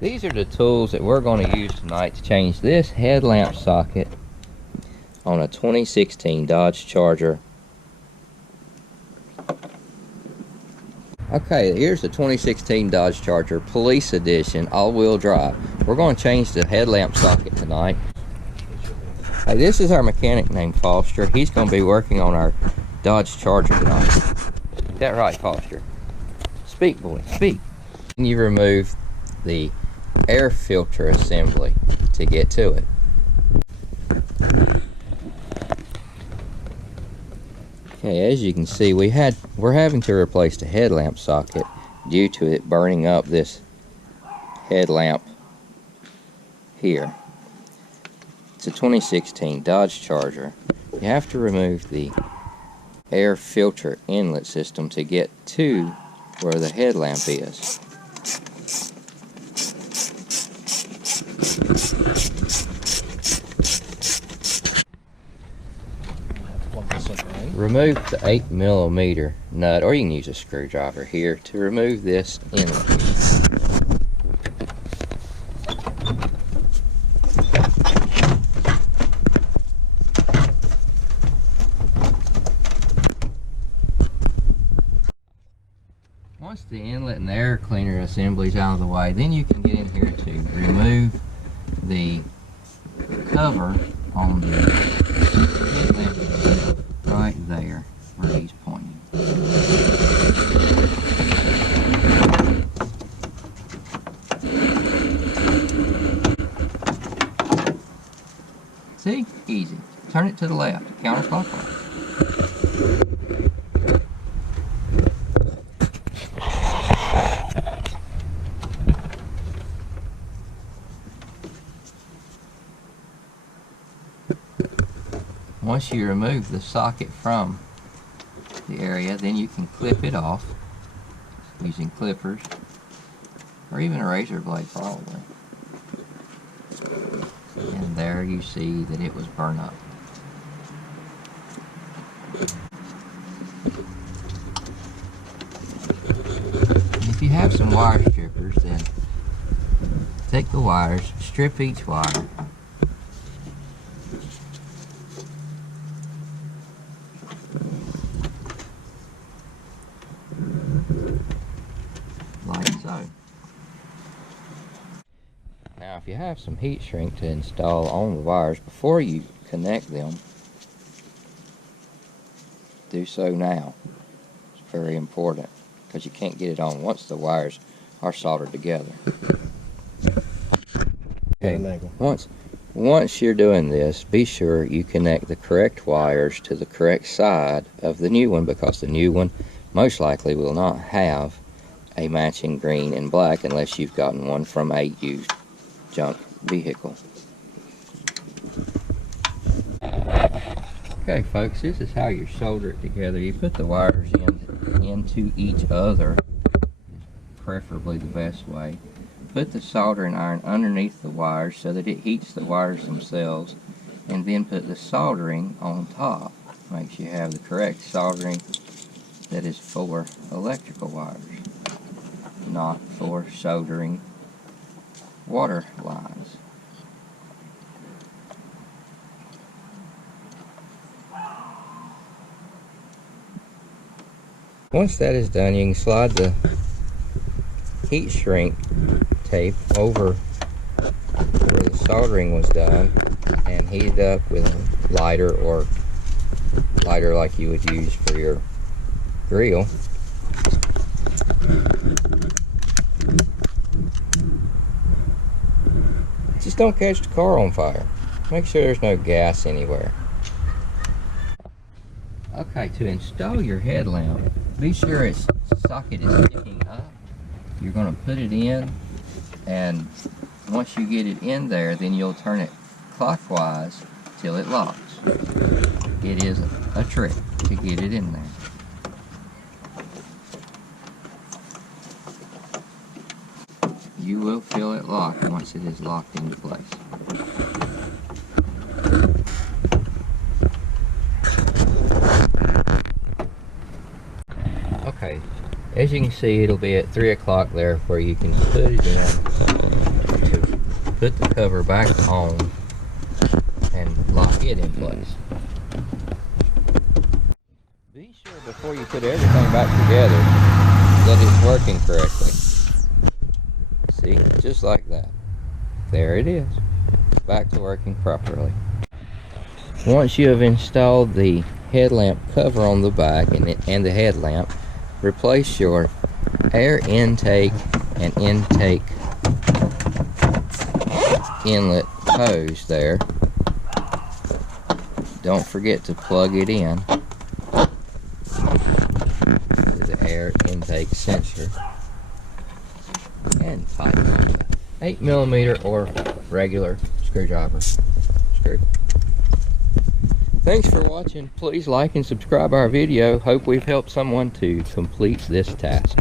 These are the tools that we're going to use tonight to change this headlamp socket on a 2016 Dodge Charger. Okay, here's the 2016 Dodge Charger Police Edition all-wheel drive. We're going to change the headlamp socket tonight. Hey, this is our mechanic named Foster. He's going to be working on our Dodge Charger tonight. Is that right, Foster? Speak, boy, speak. And you remove the air filter assembly to get to it. Okay, as you can see, we're having to replace the headlamp socket due to it burning up this headlamp here. It's a 2016 Dodge Charger. You have to remove the air filter inlet system to get to where the headlamp is. Remove the 8mm nut, or you can use a screwdriver here to remove this inlet. Once the inlet and the air cleaner assembly is out of the way, then you can get in here to remove the cover on the headlamp itself, right there where he's pointing. See? Easy. Turn it to the left, counterclockwise. Once you remove the socket from the area, then you can clip it off using clippers or even a razor blade probably. And there you see that it was burned up. And if you have some wire strippers, then take the wires, strip each wire, like so. Now if you have some heat shrink to install on the wires before you connect them, do so now. It's very important because you can't get it on once the wires are soldered together. Okay, once you're doing this, be sure you connect the correct wires to the correct side of the new one, because the new one most likely will not have a matching green and black unless you've gotten one from a used junk vehicle. Okay folks, this is how you solder it together. You put the wires into each other, preferably the best way. Put the soldering iron underneath the wires so that it heats the wires themselves, and then put the soldering on top. Make sure you have the correct soldering that is for electrical wires, not for soldering water lines. Once that is done, you can slide the heat shrink tape over where the soldering was done and heat it up with a lighter, or lighter like you would use for your grill. Just don't catch the car on fire. Make sure there's no gas anywhere. Okay, to install your headlamp, be sure its socket is sticking up. You're going to put it in, and once you get it in there, then you'll turn it clockwise till it locks. It is a trick to get it in there. You will feel it lock once it is locked into place. Okay, as you can see, it'll be at 3 o'clock there where you can put it in put the cover back on and lock it in place. Be sure before you put everything back together that it's working correctly. See, just like that. There it is, back to working properly. Once you have installed the headlamp cover on the back and the headlamp, replace your air intake and intake inlet hose there. Don't forget to plug it in to the air intake sensor and tighten on the 8mm or regular screwdriver screw. Thanks for watching. Please like and subscribe our video. Hope we've helped someone to complete this task.